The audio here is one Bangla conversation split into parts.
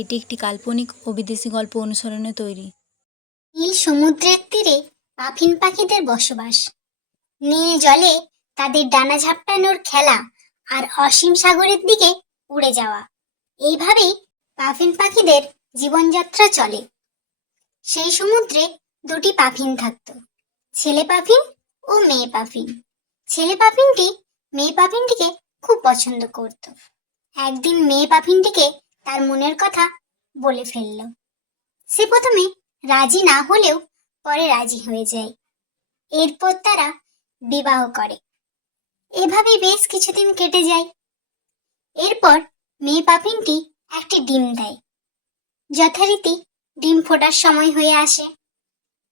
এটি একটি কাল্পনিক ও বিদেশি গল্প অনুসরণে তৈরি। নীল সমুদ্রের তীরে পাফিন পাখিদের বসবাস। নীল জলে তাদের ডানা ঝাপটানোর খেলা আর অসীম সাগরের দিকে উড়ে যাওয়া। এইভাবেই পাফিন পাখিদের জীবনযাত্রা চলে। সেই সমুদ্রে দুটি পাফিন থাকতো, ছেলে পাফিন ও মেয়ে পাফিন। ছেলে পাফিনটি মেয়ে পাফিনটিকে খুব পছন্দ করত। একদিন মেয়ে পাফিনটিকে তার মনের কথা বলে ফেলল। সে প্রথমে রাজি না হলেও পরে রাজি হয়ে যায়। এরপর তারা বিবাহ করে। এভাবে বেশ কিছুদিন কেটে যায়। এরপর মেয়ে পাপিনটি একটি ডিম দেয়। যথারীতি ডিম ফোটার সময় হয়ে আসে।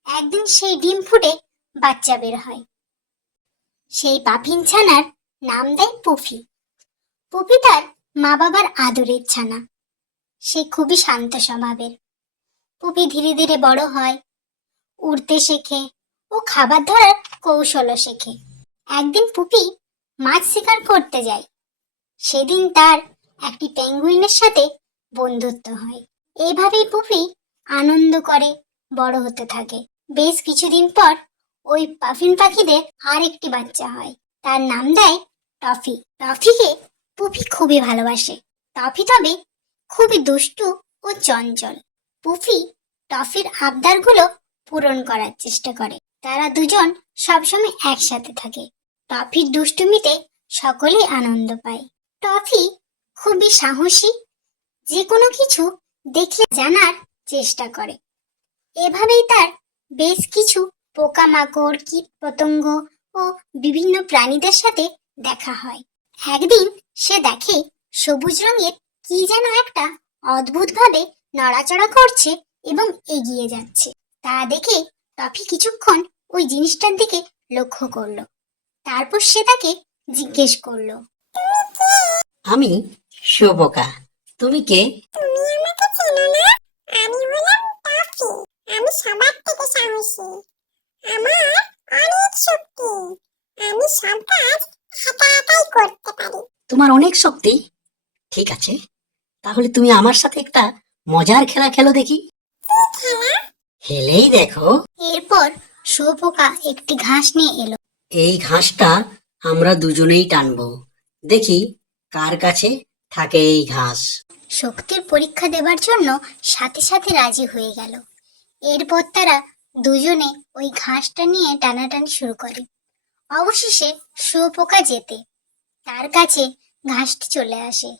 একদিন সেই ডিম ফুটে বাচ্চা বের হয়। সেই পাফিন ছানার নাম দেয় পুফি। পুফি তার মা বাবার আদরের ছানা। সে খুবই শান্ত স্বভাবের। পুপি ধীরে ধীরে বড় হয়, উড়তে শেখে ও খাবার ধরার কৌশলও শেখে। একদিন পুপি মাছ শিকার করতে যায়। সেদিন তার একটি পেঙ্গুইনের সাথে বন্ধুত্ব হয়। এইভাবেই পুপি আনন্দ করে, বড় হতে থাকে। বেশ কিছুদিন পর ওই পাফিন পাখিদের আর একটি বাচ্চা হয়। তার নাম দেয় টফি। টফিকে পুপি খুবই ভালোবাসে। টফি তবে খুবই দুষ্টু ও চঞ্চল। পুফি টফির আবদারগুলো পূরণ করার চেষ্টা করে। তারা দুজন সবসময় একসাথে থাকে। টফির দুষ্টুমিতে সকলেই আনন্দ পায়। টফি খুবই সাহসী যে কোনো কিছু দেখলে জানার চেষ্টা করে। এভাবেই তার বেশ কিছু পোকামাকড় কীট পতঙ্গ ও বিভিন্ন প্রাণীদের সাথে দেখা হয়। একদিন সে দেখে সবুজ রঙের কি যেন একটা অদ্ভুতভাবে নড়াচড়া করছে এবং এগিয়ে যাচ্ছে। তা দেখে টফি কিছুক্ষণ ওই জিনিসটার দিকে লক্ষ্য করল। তারপর সে তাকে জিজ্ঞেস করল আমি শুভকা। তুমি কে? তুমি আমাকে চেনো না? আমি হলাম টফি। আমি সবার থেকে সাহসী। আমার অনেক শক্তি। আমি সব কাজ একা একাই করতে পারি। তোমার অনেক শক্তি। ঠিক আছে। তাহলে তুমি আমার সাথে একটা মজার খেলা খেলো দেখি। খেলেই দেখো। এরপর শুয়োপোকা একটি ঘাস নিয়ে এলো। এই ঘাসটা আমরা দুজনেই টানবো। দেখি কার কাছে থাকে এই ঘাস। শক্তির পরীক্ষা দেবার জন্য সাথে সাথে রাজি হয়ে গেল। এরপর তারা দুজনে ওই ঘাসটা নিয়ে টানাটানি শুরু করে। অবশেষে শুয়োপোকা যেতে তার কাছে ঘাসটি চলে আসে।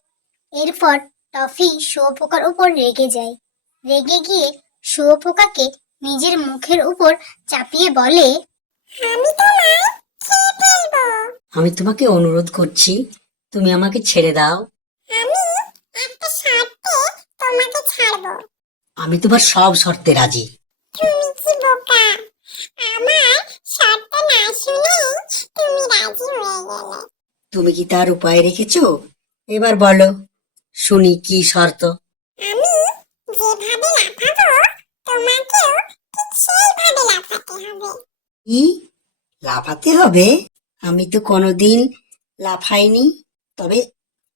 এরপর টফি শুয়োপোকার উপর রেগে যায়। রেগে গিয়ে শুয়োপোকাকে নিজের মুখের উপর চাপিয়ে বলে আমি তোমায় খেয়ে ফেলব। আমি তোমাকে অনুরোধ করছি তুমি আমাকে ছেড়ে দাও। আমি একটা শর্তে তোমাকে ছাড়বো। আমি তোমার সব শর্তে রাজি। তুমি কি বোকা? আমার শর্ত না শুনেই তুমি রাজি হয়ে গেলে। তুমি কি তার উপায় রেখেছো? এবার বলো। শুনি কি শর্ত? আমি যেভাবে লাফাবো তোমাকেও ঠিক সেইভাবে লাফাতে হবে। কি? লাফাতে হবে? আমি তো কোনোদিন লাফাইনি। তবে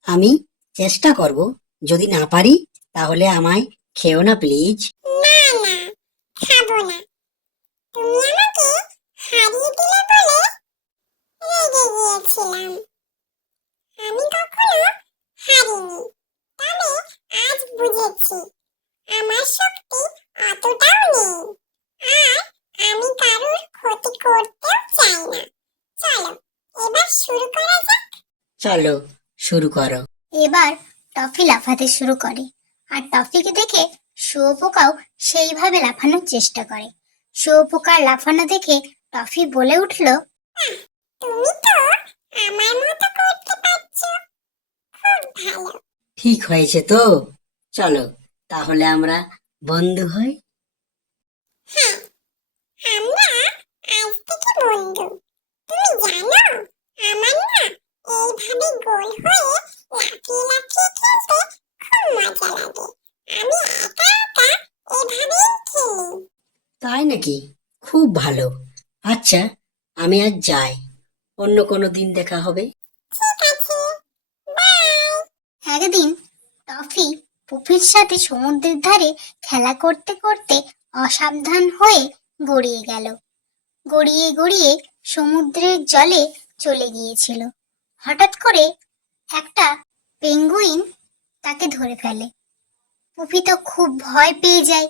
আমি চেষ্টা করব। যদি না পারি তাহলে আমায় খেও না প্লিজ। না না খাব না। তুমি আমাকে হারিয়ে দিলে বলে রেগে গিয়েছিলাম। আমি কখনো হারিনি। বুঝেছি। আমার শক্তি অতটাও নেই। আর আমি কারোর ক্ষতি করতেও চাই না। চলো এবার শুরু করা যাক। চলো শুরু করো। এবার টফি লাফাতে শুরু করে। আর টফিকে দেখে শুয়োপোকাও সেইভাবে লাফানোর চেষ্টা করে। শুয়োপোকার লাফানো দেখে টফি বলে উঠল তুমি তো আমার মতো করতে পারছ। খুব ভালো। ঠিক হয়েছে তো। চলো তাহলে আমরা বন্ধু হই। হ্যাঁ আমরা আজ থেকে বন্ধু। তুমি জানো আমার না এইভাবে গোল হয়ে লাফিয়ে লাফিয়ে খেলতে খুব মজা লাগে। আমি একা একা এভাবেই খেলি। তাই নাকি? খুব ভালো। আচ্ছা আমি আজ যাই। অন্য কোনো দিন দেখা হবে। ঠিক আছে বাই। একদিন টফি পুফির সাথে সমুদ্রের ধারে খেলা করতে করতে অসাবধান হয়ে গড়িয়ে গেল। গড়িয়ে গড়িয়ে সমুদ্রের জলে চলে গিয়েছিল। হঠাৎ করে একটা পেঙ্গুইন তাকে ধরে ফেলে। পুফি তো খুব ভয় পেয়ে যায়।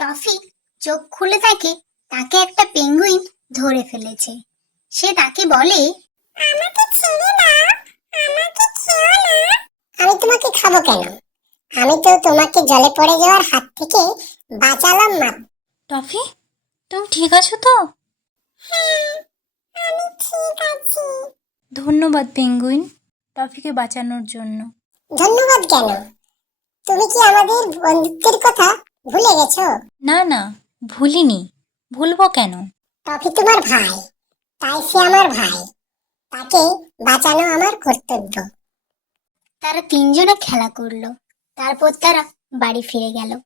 টফি চোখ খুলে থাকে তাকে একটা পেঙ্গুইন ধরে ফেলেছে। সে তাকে বলে, আমাকে ছেড়ে দাও আমাকে খেও না। আমি তোমাকে খাব কেন? আমি তো তোমাকে জলে পড়ে যাওয়ার হাত থেকে বাঁচালাম মাত্র টফি তুমি ঠিক আছো তো? হ্যাঁ, আমি ঠিক আছি। ধন্যবাদ পেঙ্গুইন টফিকে বাঁচানোর জন্য। ধন্যবাদ কেন? তুমি কি আমাদের বন্ধুত্বের কথা ভুলে গেছো? না না ভুলিনি। ভুলবো কেন? টফি তোমার ভাই তাই সে আমার ভাই। তাকে বাঁচানো আমার কর্তব্য। তারা তিনজনে খেলা করল। তারপর তারা বাড়ি ফিরে গেল।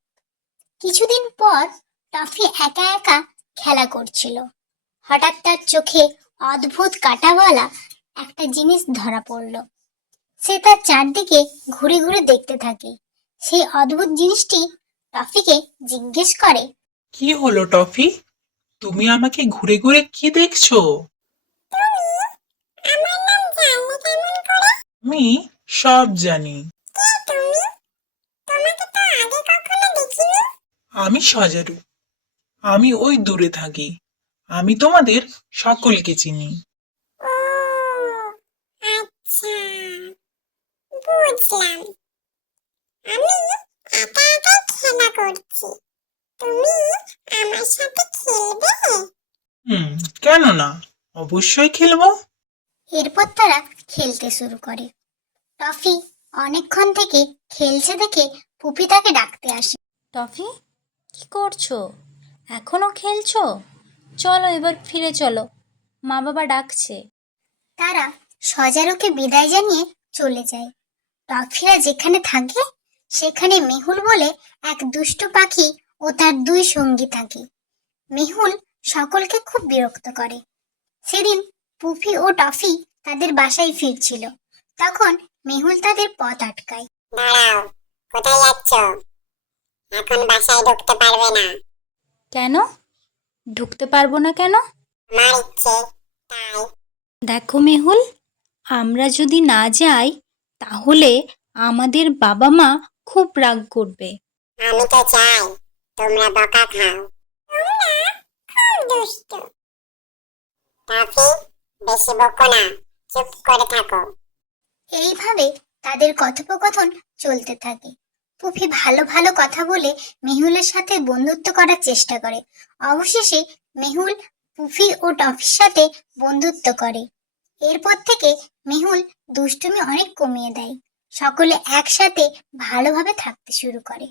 কিছুদিন পর টফি একা একা খেলা করছিল। হঠাৎ তার চোখে অদ্ভুত কাটাওয়ালা একটা জিনিস ধরা পড়ল। সে তার চারদিকে ঘুরে ঘুরে দেখতে থাকে। সেই অদ্ভুত জিনিসটি টফিকে জিজ্ঞেস করে কি হলো টফি? তুমি আমাকে ঘুরে ঘুরে কি দেখছ? আমি সব জানি। আমি সজারু। আমি ওই দূরে থাকি। আমি তোমাদের সকলকে চিনি। আচ্ছা। বুঝলাম। আমি একা একা খেলা করছি। তুমি আমার সাথে খেলবে? হুম কেন না? অবশ্যই খেলব। এরপর তারা খেলতে শুরু করে। টফি অনেকক্ষণ থেকে খেলছে দেখে পুপি তাকে ডাকতে আসে। টফি? কি করছ? এখনও খেলছো? চলো এবার ফিরে চলো। মা বাবা ডাকছে। তারা সজারুকে বিদায় জানিয়ে চলে যায়। টফিরা যেখানে থাকে সেখানে মেহুল বলে এক দুষ্ট পাখি ও তার দুই সঙ্গী থাকে। মেহুল সকলকে খুব বিরক্ত করে। সেদিন পুফি ও টফি তাদের বাসায় ফিরছিল। তখন মেহুল তাদের পথ আটকায়। দাঁড়াও কোথায় যাচ্ছ? এখন বাসায় ঢুকতে পারবে না। কেন? ঢুকতে পারব না কেন? আমার ইচ্ছে তাই। দেখো মেহুল আমরা যদি না যাই তাহলে আমাদের বাবা মা খুব রাগ করবে। আমি তো চাই তোমরা বকা খাও। তোমরা খুব দুষ্ট টাফি বেশি বকো না চুপ করে থাকো। এইভাবে তাদের কথোপকথন চলতে থাকে। পুফি ভালো ভালো কথা বলে মেহুলের সাথে বন্ধুত্ব করার চেষ্টা করে। অবশেষে মেহুল পুফি ও টফির সাথে বন্ধুত্ব করে। এরপর থেকে মেহুল দুষ্টুমি অনেক কমিয়ে দেয়। সকলে একসাথে ভালোভাবে থাকতে শুরু করে।